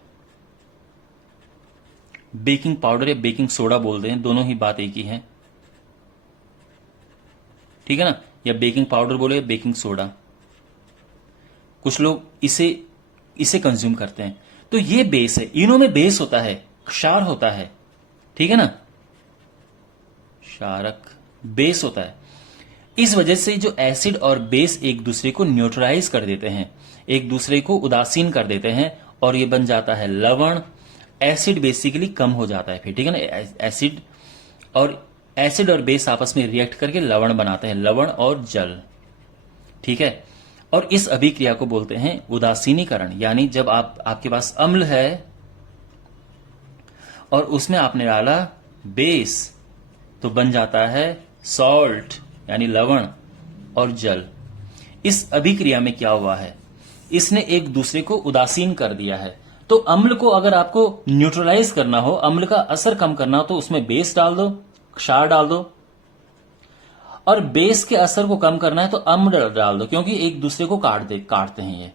बेकिंग पाउडर या बेकिंग सोडा बोलते हैं, दोनों ही बात एक ही है, ठीक है ना। या बेकिंग पाउडर बोले या बेकिंग सोडा, कुछ लोग इसे कंज्यूम करते हैं। तो ये बेस है, इनो में बेस होता है, क्षार होता है, ठीक है ना, क्षारक बेस होता है। इस वजह से जो एसिड और बेस एक दूसरे को न्यूट्रलाइज कर देते हैं, एक दूसरे को उदासीन कर देते हैं और ये बन जाता है लवण। एसिड बेसिकली कम हो जाता है फिर, ठीक है ना। एसिड और बेस आपस में रिएक्ट करके लवण बनाते हैं, लवण और जल, ठीक है। और इस अभिक्रिया को बोलते हैं उदासीनीकरण। यानी जब आपके पास अम्ल है और उसमें आपने डाला बेस तो बन जाता है सॉल्ट, यानी लवण और जल। इस अभिक्रिया में क्या हुआ है, इसने एक दूसरे को उदासीन कर दिया है। तो अम्ल को अगर आपको न्यूट्रलाइज करना हो, अम्ल का असर कम करना हो, तो उसमें बेस डाल दो, क्षार डाल दो। और बेस के असर को कम करना है तो अम्ल डाल दो, क्योंकि एक दूसरे को काटते हैं ये।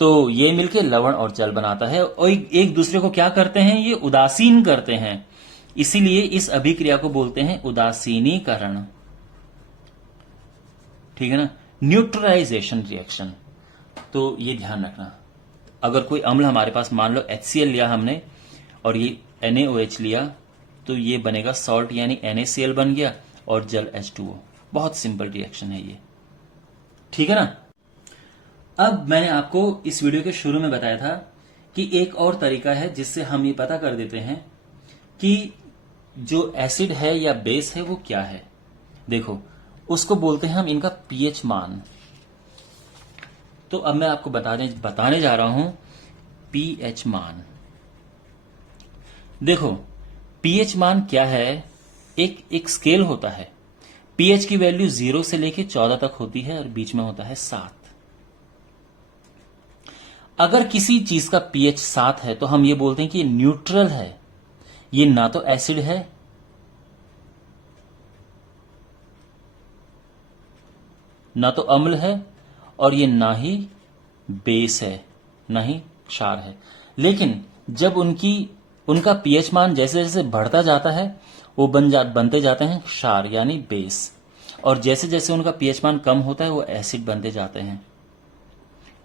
तो ये मिलके लवण और जल बनाता है और एक दूसरे को क्या करते हैं, ये उदासीन करते हैं। इसीलिए इस अभिक्रिया को बोलते हैं उदासीनीकरण, ठीक है ना, न्यूट्रलाइजेशन रिएक्शन। तो ये ध्यान रखना, अगर कोई अम्ल हमारे पास, मान लो HCl लिया हमने और ये NaOH लिया, तो ये बनेगा सॉल्ट, यानी NaCl बन गया और जल H2O। बहुत सिंपल रिएक्शन है ये, ठीक है ना। अब मैंने आपको इस वीडियो के शुरू में बताया था कि एक और तरीका है जिससे हम ये पता कर देते हैं कि जो एसिड है या बेस है वो क्या है। देखो, उसको बोलते हैं हम इनका pH मान। तो अब मैं आपको बताने जा रहा हूं pH मान। देखो, pH मान क्या है, एक स्केल होता है। पीएच की वैल्यू 0 से लेके 14 तक होती है और बीच में होता है 7। अगर किसी चीज का पीएच 7 है तो हम ये बोलते हैं कि ये न्यूट्रल है, ये ना तो एसिड है ना तो अम्ल है और ये ना ही बेस है ना ही क्षार है। लेकिन जब उनका पीएच मान जैसे जैसे बढ़ता जाता है वो बनते जाते हैं क्षार यानी बेस, और जैसे जैसे उनका पीएच मान कम होता है वो एसिड बनते जाते हैं।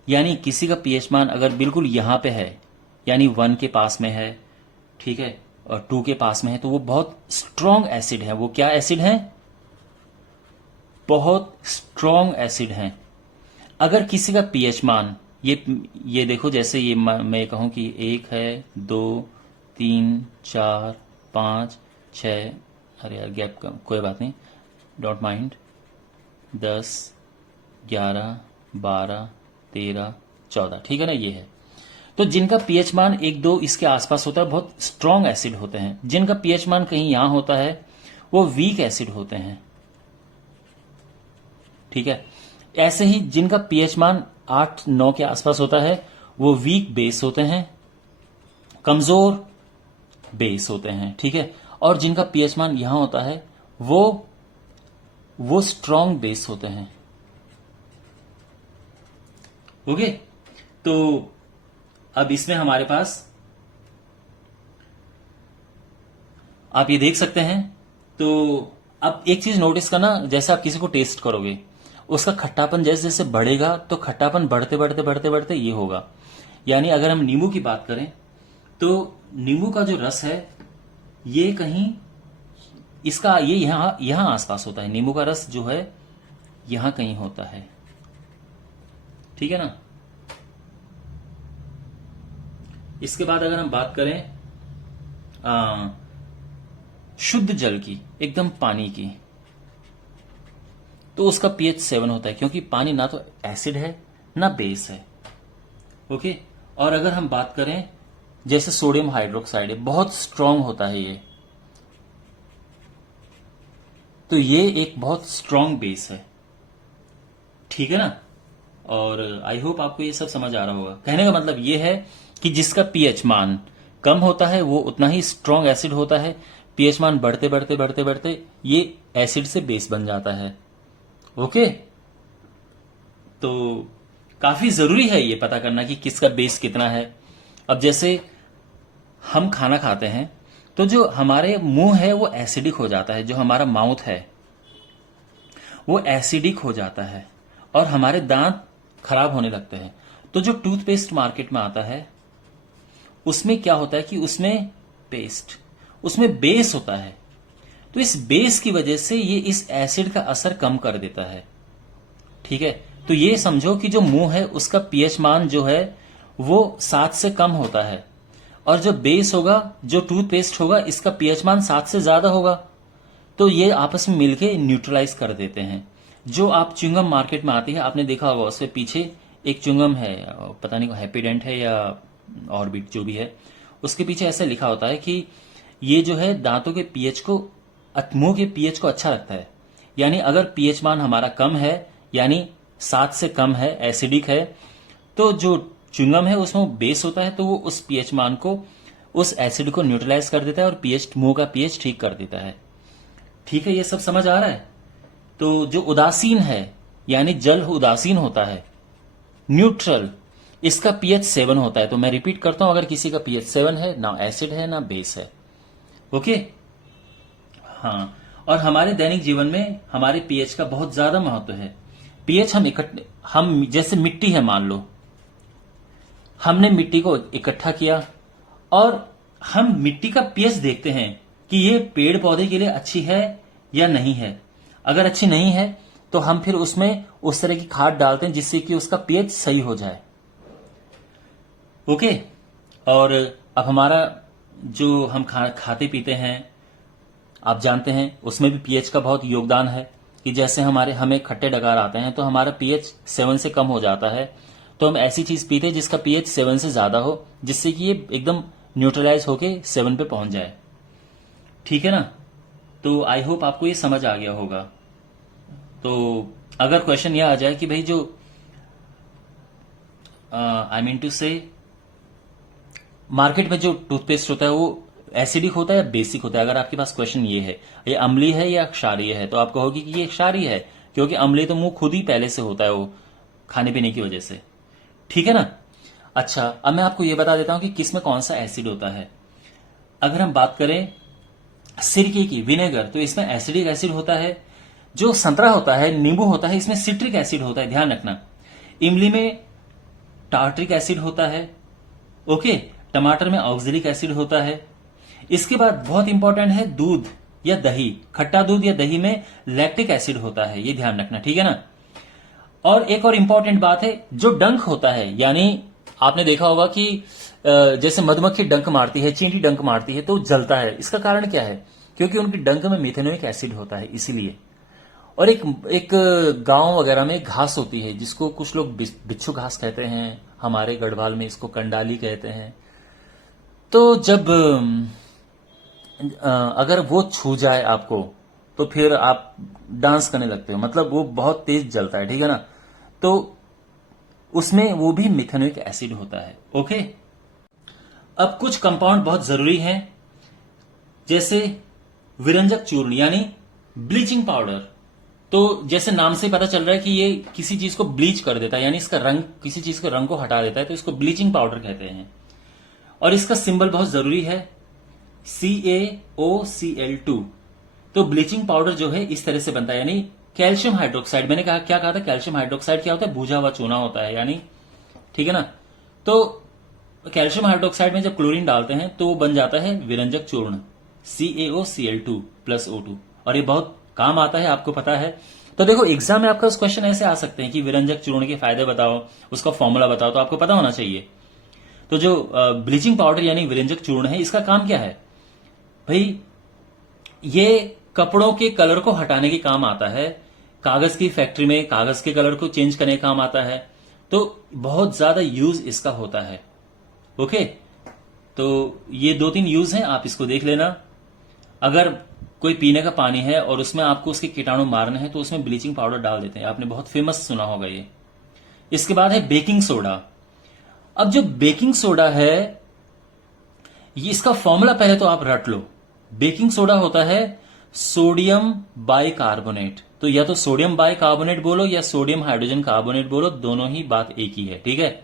यानी किसी का पीएच मान अगर बिल्कुल यहां पे है यानी 1 के पास में है, ठीक है, और 2 के पास में है, तो वो बहुत स्ट्रॉन्ग एसिड है। वो क्या एसिड है? बहुत स्ट्रॉन्ग एसिड है। अगर किसी का पीएच मान ये देखो, जैसे ये मैं कहूं कि 1 है, 2, 3, 4, 5, 6, अरे यार गैप कम, कोई बात नहीं, डोंट माइंड, 10, 11, 12, 13, 14, ठीक है ना, ये है। तो जिनका पीएच मान 1, 2 इसके आसपास होता है बहुत स्ट्रॉन्ग एसिड होते हैं। जिनका पीएच मान कहीं यहां होता है वो वीक एसिड होते हैं, ठीक है। ऐसे ही जिनका पीएच मान 8, 9 के आसपास होता है वो वीक बेस होते हैं, कमजोर बेस होते हैं, ठीक है। और जिनका पीएच मान यहां होता है वो स्ट्रॉन्ग बेस होते हैं। ओके, तो अब इसमें हमारे पास आप ये देख सकते हैं। तो अब एक चीज नोटिस करना, जैसे आप किसी को टेस्ट करोगे उसका खट्टापन जैसे जैसे बढ़ेगा तो खट्टापन बढ़ते बढ़ते बढ़ते बढ़ते ये होगा। यानी अगर हम नींबू की बात करें तो नींबू का जो रस है ये कहीं इसका ये यहां आसपास होता है। नींबू का रस जो है यहां कहीं होता है, ठीक है ना। इसके बाद अगर हम बात करें शुद्ध जल की, एकदम पानी की, तो उसका पीएच 7 होता है, क्योंकि पानी ना तो एसिड है ना बेस है। ओके, और अगर हम बात करें जैसे सोडियम हाइड्रोक्साइड है, बहुत स्ट्रांग होता है ये, तो ये एक बहुत स्ट्रांग बेस है, ठीक है ना। और आई होप आपको ये सब समझ आ रहा होगा। कहने का मतलब ये है कि जिसका पीएच मान कम होता है वो उतना ही स्ट्रांग एसिड होता है। पीएच मान बढ़ते बढ़ते बढ़ते बढ़ते ये एसिड से बेस बन जाता है। ओके, तो काफी जरूरी है ये पता करना कि किसका बेस कितना है। अब जैसे हम खाना खाते हैं तो जो हमारे मुंह है वो एसिडिक हो जाता है, जो हमारा माउथ है वो एसिडिक हो जाता है और हमारे दांत खराब होने लगते हैं। तो जो टूथपेस्ट मार्केट में आता है उसमें क्या होता है कि उसमें बेस होता है, तो इस बेस की वजह से ये इस एसिड का असर कम कर देता है, ठीक है। तो ये समझो कि जो मुंह है उसका पीएच मान जो है वो 7 से कम होता है, और जो बेस होगा, जो टूथपेस्ट होगा, इसका पीएच मान 7 से ज्यादा होगा। तो ये आपस में मिलके न्यूट्रलाइज कर देते हैं। जो आप च्युइंगम मार्केट में आती है, आपने देखा होगा उसके पीछे एक च्युइंगम है, पता नहीं हैप्पीडेंट है या ऑर्बिट, जो भी है, उसके पीछे ऐसा लिखा होता है कि ये जो है दांतों के पीएच को, मुंह के पीएच को अच्छा रखता है। यानी अगर पीएच मान हमारा कम है यानी 7 से कम है, एसिडिक है, तो जो च्युइंगम है उसमें बेस होता है, तो वो उस पीएच मान को, उस एसिड को न्यूट्रलाइज कर देता है और पीएच, मुंह का पीएच ठीक कर देता है। ठीक है, ये सब समझ आ रहा है। तो जो उदासीन है यानी जल उदासीन होता है, न्यूट्रल, इसका पीएच 7 होता है। तो मैं रिपीट करता हूं, अगर किसी का पीएच 7 है, ना एसिड है ना बेस है। ओके, हाँ। और हमारे दैनिक जीवन में हमारे पीएच का बहुत ज्यादा महत्व है। पीएच हम जैसे मिट्टी है, मान लो हमने मिट्टी को इकट्ठा किया और हम मिट्टी का पीएच देखते हैं कि ये पेड़ पौधे के लिए अच्छी है या नहीं है। अगर अच्छी नहीं है तो हम फिर उसमें उस तरह की खाद डालते हैं जिससे कि उसका पीएच सही हो जाए। ओके, और अब हमारा जो हम खाते पीते हैं, आप जानते हैं उसमें भी पीएच का बहुत योगदान है कि जैसे हमें खट्टे डकार आते हैं तो हमारा पीएच 7 से कम हो जाता है, तो हम ऐसी चीज पीते हैं जिसका पीएच 7 से ज्यादा हो, जिससे कि ये एकदम न्यूट्रलाइज होके 7 पे पहुंच जाए। ठीक है ना। तो आई होप आपको ये समझ आ गया होगा। तो अगर क्वेश्चन यह आ जाए कि भाई जो आई मीन टू से मार्केट में जो टूथपेस्ट होता है वो एसिडिक होता है या बेसिक होता है, अगर आपके पास क्वेश्चन ये है, ये अम्लीय है या क्षारीय है, तो आप कहोगे कि ये क्षारीय है, क्योंकि अम्लीय तो मुंह खुद ही पहले से होता है वो खाने पीने की वजह से। ठीक है ना। अच्छा, अब मैं आपको ये बता देता हूं कि किस में कौन सा एसिड होता है। अगर हम बात करें सिरके की, विनेगर, तो इसमें एसिडिक एसिड होता है। जो संतरा होता है, नींबू होता है, इसमें सिट्रिक एसिड होता है, ध्यान रखना। इमली में टार्ट्रिक एसिड होता है। ओके, टमाटर में ऑक्जेलिक एसिड होता है। इसके बाद बहुत इंपॉर्टेंट है दूध या दही, खट्टा दूध या दही में लैक्टिक एसिड होता है, ये ध्यान रखना, ठीक है ना। और एक और इंपॉर्टेंट बात है, जो डंक होता है, यानी आपने देखा होगा कि जैसे मधुमक्खी डंक मारती है, चींटी डंक मारती है तो जलता है। इसका कारण क्या है? क्योंकि उनकी डंक में मिथेनोइक एसिड होता है, इसीलिए। और एक गांव वगैरह में घास होती है जिसको कुछ लोग बिच्छू घास कहते हैं, हमारे गढ़वाल में इसको कंडाली कहते हैं। तो जब अगर वो छू जाए आपको तो फिर आप डांस करने लगते हो, मतलब वो बहुत तेज जलता है, ठीक है ना। तो उसमें वो भी मिथेनोइक एसिड होता है। ओके, अब कुछ कंपाउंड बहुत जरूरी हैं, जैसे विरंजक चूर्ण यानी ब्लीचिंग पाउडर। तो जैसे नाम से पता चल रहा है कि ये किसी चीज को ब्लीच कर देता है, यानी इसका रंग, किसी चीज के रंग को हटा देता है, तो इसको ब्लीचिंग पाउडर कहते हैं। और इसका सिंबल बहुत जरूरी है, CaOCl2। तो ब्लीचिंग पाउडर जो है इस तरह से बनता है, यानी कैल्शियम हाइड्रोक्साइड। मैंने क्या कहा था? कैल्शियम हाइड्रोक्साइड क्या होता है? भुजा हुआ चूना होता है, यानी, ठीक है ना। तो कैल्शियम हाइड्रोक्साइड में जब क्लोरीन डालते हैं तो वो बन जाता है विरंजक चूर्ण, CaOCl2+O2। और ये बहुत काम आता है, आपको पता है। तो देखो, एग्जाम में आपका क्वेश्चन ऐसे आ सकते हैं कि विरंजक चूर्ण के फायदे बताओ, उसका फॉर्मूला बताओ, तो आपको पता होना चाहिए। तो जो ब्लीचिंग पाउडर यानी विरंजक चूर्ण है, इसका काम क्या है भाई? ये कपड़ों के कलर को हटाने के काम आता है, कागज की फैक्ट्री में कागज के कलर को चेंज करने का काम आता है। तो बहुत ज्यादा यूज इसका होता है। ओके, तो ये 2-3 यूज हैं, आप इसको देख लेना। अगर कोई पीने का पानी है और उसमें आपको उसके कीटाणु मारने हैं तो उसमें ब्लीचिंग पाउडर डाल देते हैं, आपने बहुत फेमस सुना होगा ये। इसके बाद है बेकिंग सोडा। अब जो बेकिंग सोडा है, ये इसका फॉर्मूला पहले तो आप रट लो। बेकिंग सोडा होता है सोडियम बाइकार्बोनेट। तो या तो सोडियम बाइकार्बोनेट बोलो या सोडियम हाइड्रोजन कार्बोनेट बोलो, दोनों ही बात एक ही है, ठीक है।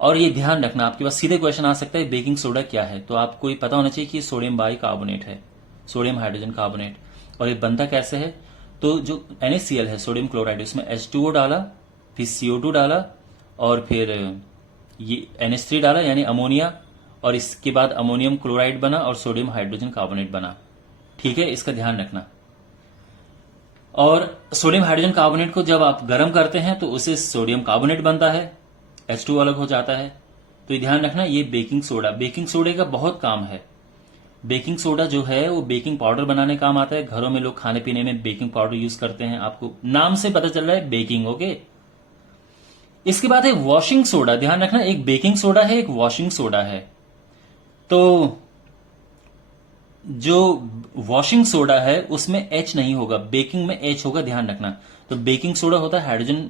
और ये ध्यान रखना, आपके पास सीधे क्वेश्चन आ सकता है बेकिंग सोडा क्या है, तो आपको ये पता होना चाहिए कि सोडियम बाइकार्बोनेट है, सोडियम हाइड्रोजन कार्बोनेट। और ये बनता कैसे है? तो जो NaCl है, सोडियम क्लोराइड, उसमें H2O डाला, फिर CO2 डाला, और फिर ये NH3 डाला यानी अमोनिया, और इसके बाद अमोनियम क्लोराइड बना और सोडियम हाइड्रोजन कार्बोनेट बना, ठीक है। इसका ध्यान रखना। और सोडियम हाइड्रोजन कार्बोनेट को जब आप गर्म करते हैं तो उसे सोडियम कार्बोनेट बनता है, H2 अलग हो जाता है। तो ये ध्यान रखना, ये बेकिंग सोडा, बेकिंग सोडे का बहुत काम है। बेकिंग सोडा जो है वो बेकिंग पाउडर बनाने काम आता है। घरों में लोग खाने पीने में बेकिंग पाउडर यूज करते हैं, आपको नाम से पता चल रहा है बेकिंग। ओके, इसके बाद है वॉशिंग सोडा। ध्यान रखना, एक बेकिंग सोडा है, एक वॉशिंग सोडा है। तो जो वॉशिंग सोडा है उसमें H नहीं होगा, बेकिंग में H होगा, ध्यान रखना। तो बेकिंग सोडा होता है हाइड्रोजन,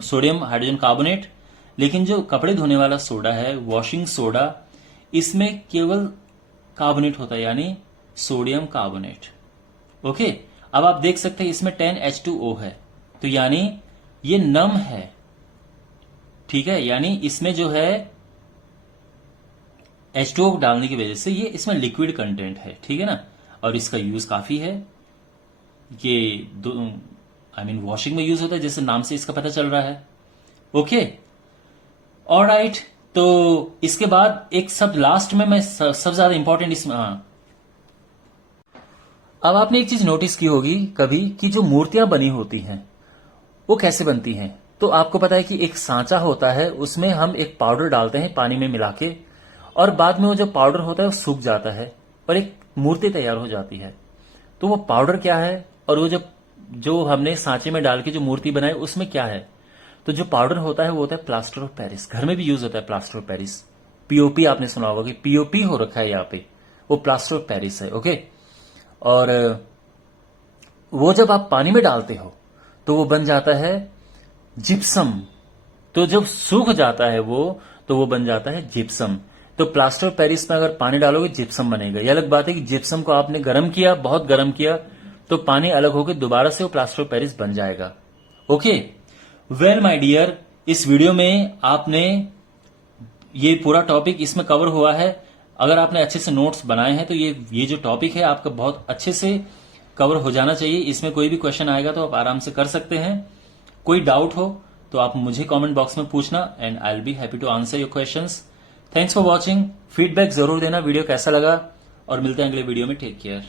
सोडियम हाइड्रोजन कार्बोनेट, लेकिन जो कपड़े धोने वाला सोडा है, वॉशिंग सोडा, इसमें केवल कार्बोनेट होता है, यानी सोडियम कार्बोनेट। ओके, अब आप देख सकते हैं इसमें 10H2O है, तो यानी ये नम है, ठीक है। यानी इसमें जो है H2O डालने की वजह से ये इसमें लिक्विड कंटेंट है, ठीक है ना। और इसका यूज काफी है, ये आई मीन वॉशिंग में यूज होता है, जैसे नाम से इसका पता चल रहा है। Okay, alright. तो इसके बाद एक सब लास्ट में मैं सबसे ज्यादा इंपॉर्टेंट इसमें, अब आपने एक चीज नोटिस की होगी कभी कि जो मूर्तियां बनी होती हैं वो कैसे बनती हैं। तो आपको पता है कि एक सांचा होता है, उसमें हम एक पाउडर डालते हैं पानी में मिला के, और बाद में वो जो पाउडर होता है वो सूख जाता है और एक मूर्ति तैयार हो जाती है। तो वो पाउडर क्या है और वो जो हमने सांचे में डाल के जो मूर्ति बनाई उसमें क्या है? तो जो पाउडर होता है वो होता है प्लास्टर ऑफ पेरिस। घर में भी यूज होता है प्लास्टर ऑफ पेरिस। पीओपी आपने सुना होगा कि पीओपी हो रखा है यहाँ पे, वो प्लास्टर ऑफ पेरिस है। ओके, और वो जब आप पानी में डालते हो तो वो बन जाता है जिप्सम। तो जब सूख जाता है वो, तो वो बन जाता है जिप्सम। तो प्लास्टर ऑफ पेरिस में अगर पानी डालोगे जिप्सम बनेगा। यह अलग बात है कि जिप्सम को आपने गर्म किया, बहुत गर्म किया, तो पानी अलग होकर दोबारा से वो प्लास्टर ऑफ पेरिस बन जाएगा। ओके, वेल माय डियर, इस वीडियो में आपने ये पूरा टॉपिक इसमें कवर हुआ है। अगर आपने अच्छे से नोट्स बनाए हैं तो ये जो टॉपिक है आपका बहुत अच्छे से कवर हो जाना चाहिए। इसमें कोई भी क्वेश्चन आएगा तो आप आराम से कर सकते हैं। कोई डाउट हो तो आप मुझे कमेंट बॉक्स में पूछना and I will be happy to answer your questions. Thanks for watching. Feedback जरूर देना वीडियो कैसा लगा, और मिलते हैं अगले वीडियो में। Take care.